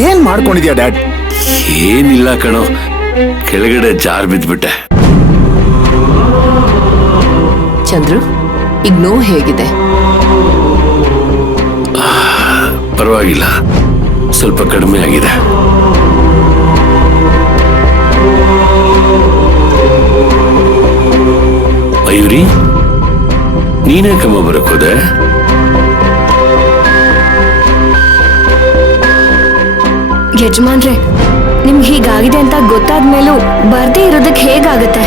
ಏನ್ ಮಾಡ್ಕೊಂಡಿದ್ಯಾ ಡ್ಯಾಡ್? ಏನಿಲ್ಲ ಕಣೋ, ಕೆಳಗಡೆ ಜಾರ್ ಬಿದ್ಬಿಟ್ಟೆ. ಚಂದ್ರು, ಈಗ ನೋವು ಹೇಗಿದೆ? ಪರವಾಗಿಲ್ಲ, ಸ್ವಲ್ಪ ಕಡಿಮೆ ಆಗಿದೆ. ಮಯೂರಿ, ನೀನೇ ಕಮ್ಮ ಬರಕೋದೆ? ಯಜಮಾನ್ರೆ, ನಿಮ್ಗೆ ಹೀಗಾಗಿದೆ ಅಂತ ಗೊತ್ತಾದ್ಮೇಲೂ ಬರ್ದೇ ಇರೋದಕ್ಕೆ ಹೇಗಾಗತ್ತೆ?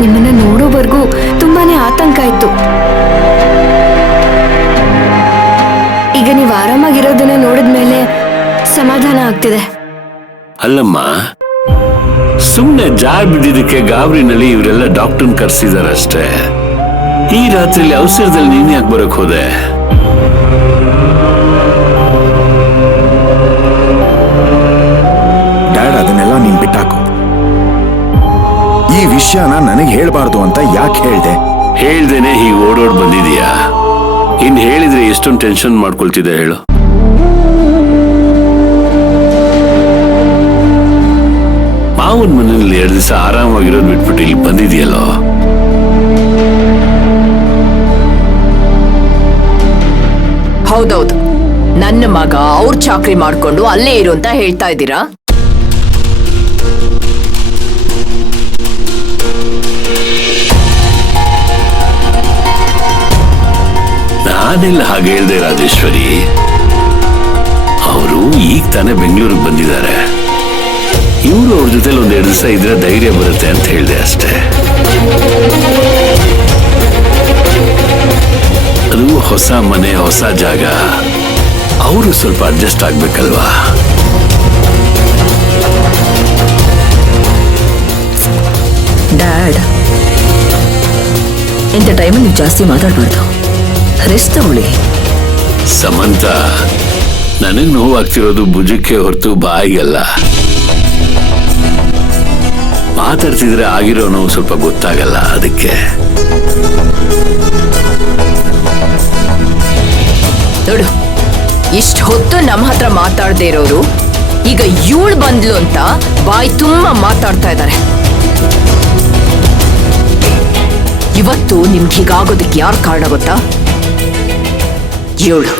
ನಿಮ್ಮನ್ನ ನೋಡೋವರೆಗೂ ತುಂಬಾನೇ ಆತಂಕ ಇತ್ತು. ಈಗ ನೀವು ಆರಾಮಾಗಿರೋದನ್ನ ನೋಡಿದ್ಮೇಲೆ ಸಮಾಧಾನ ಆಗ್ತಿದೆ. ಅಲ್ಲಮ್ಮ, ಸುಮ್ನೆ ಜಾರ್ ಬಿದ್ದಿದ್ದಕ್ಕೆ ಗಾಬರಿನಲ್ಲಿ ಇವರೆಲ್ಲ ಡಾಕ್ಟರ್ನ ಕರ್ಸಿದಾರಷ್ಟೇ. ಈ ರಾತ್ರಿಲಿ ಅವಸರದಲ್ಲಿ ನೀನ್ ಯಾಕೆ ಬರಕ್ ಹೋದೆ? ಡ್ಯಾಡ್, ಅದನ್ನೆಲ್ಲ ನೀನ್ ಬಿಟ್ಟಾಕು. ಈ ವಿಷಯನ ನನಗೆ ಹೇಳ್ಬಾರ್ದು ಅಂತ ಯಾಕೆ ಹೇಳ್ದೆ? ಹೇಳ್ದೇನೆ ಹೀಗೆ ಓಡೋಡ್ ಬಂದಿದೀಯಾ? ಇನ್ ಹೇಳಿದ್ರೆ ಎಷ್ಟೊಂದು ಟೆನ್ಷನ್ ಮಾಡ್ಕೊಳ್ತಿದ್ದೆ ಹೇಳು. ಮಾವನ್ ಮನೇಲಿ 2 ದಿವಸ ಆರಾಮಾಗಿರೋದು ಬಿಟ್ಬಿಟ್ಟು ಇಲ್ಲಿ ಬಂದಿದೆಯಲ್ಲೋ. ಹೌದೌದು, ನನ್ನ ಮಗ ಅವ್ರ ಚಾಕ್ರಿ ಮಾಡ್ಕೊಂಡು ಅಲ್ಲೇ ಇರು ಅಂತ ಹೇಳ್ತಾ ಇದ್ದೀರಾ? ನಾನೆಲ್ಲ ಹಾಗೆ ಹೇಳ್ದೆ ರಾಜೇಶ್ವರಿ. ಅವರು ಈಗ ತಾನೇ ಬೆಂಗಳೂರಿಗೆ ಬಂದಿದ್ದಾರೆ. ಇವರು ಅವ್ರ ಜೊತೆ 1-2 ದಿವಸ ಇದ್ರೆ ಧೈರ್ಯ ಬರುತ್ತೆ ಅಂತ ಹೇಳಿದೆ ಅಷ್ಟೇ. ಅದು ಹೊಸ ಮನೆ, ಹೊಸ ಜಾಗ, ಅವರು ಸ್ವಲ್ಪ ಅಡ್ಜಸ್ಟ್ ಆಗ್ಬೇಕಲ್ವಾ? ಡ್ಯಾಡ್, ಇಂಥ ಟೈಮಲ್ಲಿ ನೀವು ಜಾಸ್ತಿ ಮಾತಾಡಬಾರ್ದು. ರೆಸ್ಟ್ ತಗೊಳ್ಳಿ. ಸಮಂತ, ನನಗ್ ನೋವಾಗ್ತಿರೋದು ಭುಜಕ್ಕೆ ಹೊರತು ಬಾಯಿಗಲ್ಲ. ಮಾತಾಡ್ತಿದ್ರೆ ಆಗಿರೋ ನೋವು ಸ್ವಲ್ಪ ಗೊತ್ತಾಗಲ್ಲ, ಅದಕ್ಕೆ. ನೋಡು, ಇಷ್ಟು ಹೊತ್ತು ನಮ್ಮ ಹತ್ರ ಮಾತಾಡದೇ ಇರೋರು ಈಗ ಇವಳು ಬಂದ್ಲು ಅಂತ ಬಾಯಿ ತುಂಬಾ ಮಾತಾಡ್ತಾ ಇದ್ದಾರೆ. ಇವತ್ತು ನಿಮ್ಗೆ ಹೀಗಾಗೋದಕ್ಕೆ ಯಾರು ಕಾರಣ ಗೊತ್ತಾ? ಇವಳು.